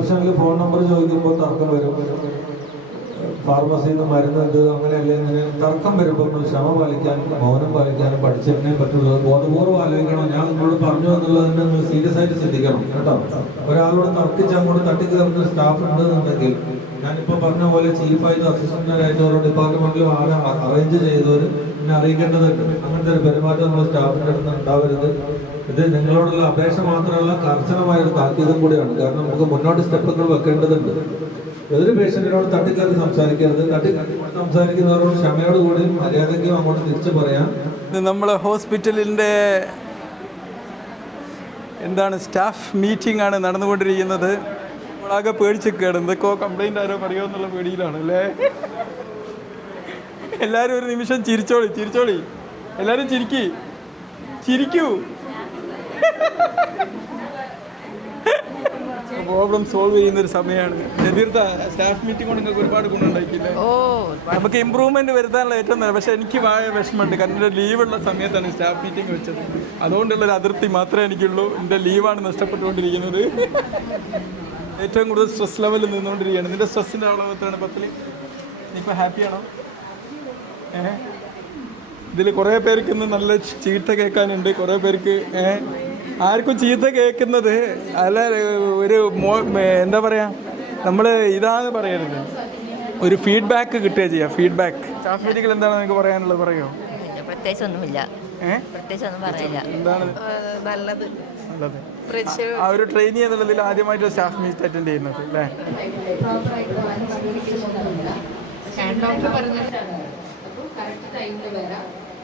റിസപ്ഷനിൽ phone number ചോദിക്കുമ്പോൾ തർക്കം വരും. ഫാർമസിയിൽ നിന്ന് മരുന്നുണ്ട് അങ്ങനെയല്ലേ ഇങ്ങനെ തർക്കം വരുമ്പോൾ നമ്മൾ ക്ഷമ പാലിക്കാനും മൗനം പാലിക്കാനും പഠിച്ചിരുന്നേ പറ്റുള്ളൂ. ബോധപൂർവ്വം ആലോചിക്കണം. ഞാൻ നിങ്ങളോട് പറഞ്ഞു എന്നുള്ളത് തന്നെ നിങ്ങൾ സീരിയസ് ആയിട്ട് ശ്രദ്ധിക്കണം കേട്ടോ. ഒരാളോട് തർക്കിച്ച് അങ്ങോട്ട് തട്ടിക്കയറുന്ന സ്റ്റാഫ് ഉണ്ടെന്നുണ്ടെങ്കിൽ ഞാനിപ്പോൾ പറഞ്ഞ പോലെ ചീഫായിട്ട് അസിസ്റ്റന്റായിട്ട് ഓരോ ഡിപ്പാർട്ട്മെന്റിലും ആളെ അറേഞ്ച് ചെയ്തവർ പിന്നെ അറിയിക്കേണ്ടതുണ്ട്. അങ്ങനത്തെ ഒരു പെരുമാറ്റം നമ്മുടെ സ്റ്റാഫിൻ്റെ അടുത്ത് ഉണ്ടാവരുത്. ഇത് നിങ്ങളോടുള്ള അപേക്ഷ മാത്രമല്ല, കർശനമായൊരു താക്കീതും കൂടിയാണ്. കാരണം നമുക്ക് മുന്നോട്ട് സ്റ്റെപ്പുകൾ വെക്കേണ്ടതുണ്ട്. ഏതൊരു പേഷ്യന്റിനോട് തട്ടിക്കയറി സംസാരിക്കരുത്. സംസാരിക്കുന്നവരോട് ക്ഷമയോടുകൂടി മര്യാദയ്ക്കും അങ്ങോട്ട് തിരിച്ചു പറയാം. നമ്മളെ ഹോസ്പിറ്റലിൻ്റെ സ്റ്റാഫ് മീറ്റിംഗ് ആണ് നടന്നുകൊണ്ടിരിക്കുന്നത്. നമ്മളാകെ പേടിച്ചൊക്കെയാണ്, എന്തൊക്കെയോ കംപ്ലൈൻറ്റ് ആരോ പറയുമോ എന്നുള്ള പേടിയിലാണ് അല്ലേ. എല്ലാവരും ഒരു നിമിഷം ചിരിച്ചോളി എല്ലാവരും ചിരിക്കൂ. പ്രോബ്ലം സോൾവ് ചെയ്യുന്നൊരു സമയമാണ്. സ്റ്റാഫ് മീറ്റിംഗ് കൊണ്ട് നിങ്ങൾക്ക് ഒരുപാട് ഗുണം ഉണ്ടാക്കിയില്ലേ? നമുക്ക് ഇമ്പ്രൂവ്മെൻറ്റ് വരുത്താനുള്ള ഏറ്റവും നല്ല. പക്ഷേ എനിക്ക് വളരെ വിഷമമുണ്ട്. കാരണം എൻ്റെ ലീവുള്ള സമയത്താണ് സ്റ്റാഫ് മീറ്റിംഗ് വെച്ചത്. അതുകൊണ്ടുള്ളൊരു അതിർത്തി മാത്രമേ എനിക്കുള്ളൂ. എൻ്റെ ലീവാണ് നഷ്ടപ്പെട്ടുകൊണ്ടിരിക്കുന്നത്. ഏറ്റവും കൂടുതൽ സ്ട്രെസ് ലെവലിൽ നിന്നുകൊണ്ടിരിക്കുകയാണ്. നിൻ്റെ സ്ട്രെസ്സിൻ്റെ അളവ് എത്രയാണ് 10-ൽ? നീയിപ്പോൾ ഹാപ്പിയാണോ? ഇതിൽ കുറേ പേർക്ക് ഇന്ന് നല്ല ചീത്ത കേൾക്കാനുണ്ട്. കുറേ പേർക്ക് ആർക്കും ചീത്ത കേൾക്കുന്നത് അല്ല, ഒരു എന്താ പറയുക, നമ്മൾ ഇതാന്ന് പറയരുത്, ഒരു ഫീഡ്ബാക്ക് കിട്ടുക ചെയ്യുക. ഫീഡ്ബാക്ക് സ്റ്റാഫ് മീറ്റിംഗിൽ എന്താണ് നിങ്ങൾക്ക് പറയാനുള്ളത്? പറയുമോ? പ്രത്യേകിച്ചൊന്നും പറയില്ല. എന്താണ് നല്ലത്? ആ ഒരു ട്രെയിനിങ് എന്നുള്ളതിൽ ആദ്യമായിട്ട് സ്റ്റാഫ് മീറ്റ് അറ്റൻഡ് ചെയ്യുന്നത് അല്ലേ?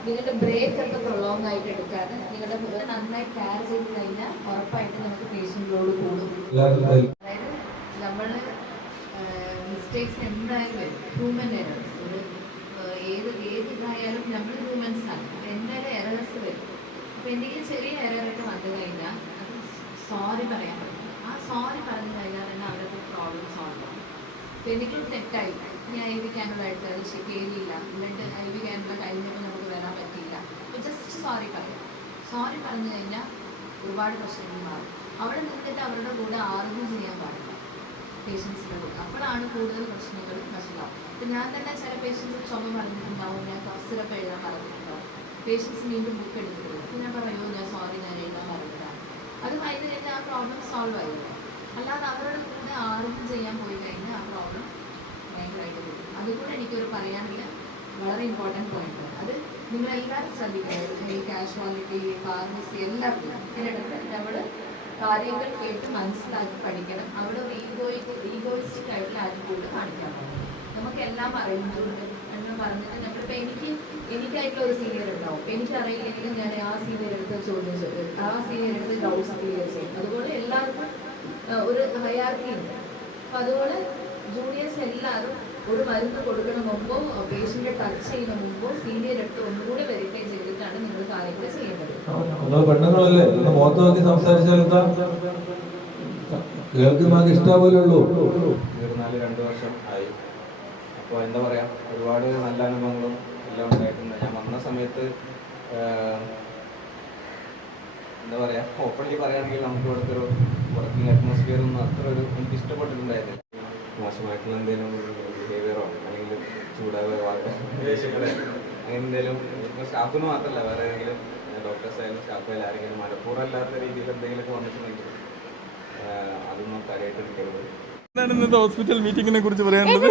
നിങ്ങളുടെ ബ്രേക്ക് ഒക്കെ പ്രൊളോങ് ആയിട്ട് എടുക്കാതെ നിങ്ങളുടെ മുഖം നന്നായി കെയർ ചെയ്ത് കഴിഞ്ഞാൽ ഉറപ്പായിട്ട് നമുക്ക് പേഷ്യൻറ്റിനോട് കൂടും. അതായത് നമ്മൾ മിസ്റ്റേക്സ് എന്തായാലും വരും. ഹ്യൂമൻ എറേഴ്സ് ഒരു ഏത് ഇതായാലും നമ്മൾ ഹ്യൂമൻസാണ്. അപ്പോൾ എന്തായാലും എറേഴ്സ് വരും. അപ്പോൾ എന്തെങ്കിലും ചെറിയ എററൊക്കെ വന്നു കഴിഞ്ഞാൽ അത് സോറി പറയാൻ പറ്റും. ആ സോറി പറഞ്ഞു കഴിഞ്ഞാൽ തന്നെ അവരുടെ പ്രോബ്ലം സോൾവ് ആവും. അപ്പോൾ എന്തെങ്കിലും തെറ്റായി ഇനി ഐ വി ക്യാനുകളായിട്ട് അത് ശരിയില്ല, എന്നിട്ട് ഐ വി ക്യാനുള്ള കഴിഞ്ഞപ്പോൾ നമുക്ക് വരാൻ പറ്റിയില്ല, അപ്പോൾ ജസ്റ്റ് സോറി പറയാം. സോറി പറഞ്ഞു കഴിഞ്ഞാൽ ഒരുപാട് പ്രശ്നങ്ങൾ മാറും. അവിടെ നിന്നിട്ട് അവരുടെ കൂടെ ആർഗ്യൂ ചെയ്യാൻ പാടില്ല പേഷ്യൻസിൻ്റെ കൂടെ. അപ്പോഴാണ് കൂടുതൽ പ്രശ്നങ്ങൾ വഷളാവും. ഇപ്പം ഞാൻ തന്നെ ചില പേഷ്യൻസ് ചുമ പറഞ്ഞിട്ടുണ്ടാവും, ഞാൻ കഫ് സിറപ്പ് എഴുതാൻ പറഞ്ഞിട്ടുണ്ടാവും. പേഷ്യൻസ് വീണ്ടും ബുക്ക് എടുത്തിട്ടുള്ളൂ. അപ്പോൾ ഞാൻ പറയുമോ ഞാൻ സോറി ഞാൻ എഴുതാൻ പറഞ്ഞതാണ്. അത് കഴിഞ്ഞ് കഴിഞ്ഞാൽ ആ പ്രോബ്ലം സോൾവ് ആയിരുന്നു. അല്ലാതെ അവരുടെ കൂടെ ആർഗ്യൂ ചെയ്യാൻ പോയി കഴിഞ്ഞാൽ ആ പ്രോബ്ലം ഭയങ്കരമായിട്ട് വരും. അതുകൂടെ എനിക്കൊരു പറയാനുള്ള വളരെ ഇമ്പോർട്ടൻറ്റ് പോയിന്റ്. അത് നിങ്ങളെല്ലാവരും ശ്രദ്ധിക്കണം. ഈ കാഷ്വാലിറ്റി, ഫാർമസി എല്ലാവരും ഇതിനിടത്ത് നമ്മൾ കാര്യങ്ങൾ കേട്ട് മനസ്സിലാക്കി പഠിക്കണം. അവിടെ ഒരു ഈഗോയിസ്റ്റിക് ആയിട്ടുള്ള ആറ്റിറ്റ്യൂഡ് കാണിക്കാൻ പാടില്ല. നമുക്കെല്ലാം അറിയുന്നുണ്ട് എന്ന് പറഞ്ഞിട്ട് നമ്മളിപ്പോൾ എനിക്കായിട്ടുള്ള ഒരു സീനിയർ ഉണ്ടാവും. എനിക്കറിയില്ലെങ്കിൽ ഞാൻ ആ സീനിയർ എടുത്ത് ചോദ്യം ചെയ്യും, ആ സീനിയർ എടുത്ത് ഡൗട്ട്സ് ക്ലിയർ ചെയ്യും. അതുപോലെ എല്ലാവർക്കും ഒരു ഹയറാർക്കി ഉണ്ട്. അപ്പോൾ അതുപോലെ ജൂനിയേഴ്സ് എല്ലാവരും ഒരു മരുന്ന് കൊടുക്കുന്ന മുമ്പോ പേഷ്യൻ്റെ ടച്ച് ചെയ്യുന്ന മുമ്പോ സീനിയർ എടുത്ത് ഒന്നുകൂടി വെരിഫൈ ചെയ്തിട്ടാണ് നിങ്ങൾ കാര്യങ്ങൾ ചെയ്യേണ്ടത്. പെണ്ണുങ്ങളല്ലേ മുഖത്ത് നോക്കി സംസാരിച്ചാൽ എന്താ കേൾക്കുന്നതൊക്കെ ഇഷ്ടപോലെ ഉള്ളൂ. 2 വർഷം ആയി. അപ്പോൾ എന്താ പറയുക, ഒരുപാട് നല്ല അനുഭവങ്ങളും എല്ലാം ഉണ്ടായിട്ടുണ്ട്. ഞാൻ വന്ന സമയത്ത് എന്താ പറയുക, ഓപ്പൺലി പറയുകയാണെങ്കിൽ നമുക്ക് ഇവിടുത്തെ ഒരു വർക്കിംഗ് അറ്റ്മോസ്ഫിയർ ഒന്നും അത്ര ഒരു എനിക്ക് ഇഷ്ടപ്പെട്ടിട്ടുണ്ടായിരുന്നില്ല. മോശമായിട്ടുള്ള എന്തെങ്കിലും ബിഹേവിയറോ അല്ലെങ്കിൽ ചൂടാവുക ദേഷ്യങ്ങളെ അങ്ങനെ എന്തെങ്കിലും സ്റ്റാഫിന് മാത്രമല്ല വേറെ ഏതെങ്കിലും ഡോക്ടേഴ്സ് ആയാലും സ്റ്റാഫായാലും ആരെങ്കിലും മനഃപൂർവ്വം അല്ലാത്ത രീതിയിൽ എന്തെങ്കിലുമൊക്കെ വന്നിട്ടുണ്ടെങ്കിൽ അതൊന്നും കാര്യമായിട്ട് എടുക്കരുത്. എന്താണ് ഇന്നത്തെ ഹോസ്പിറ്റൽ മീറ്റിങ്ങിനെ കുറിച്ച് പറയാനുള്ളത്?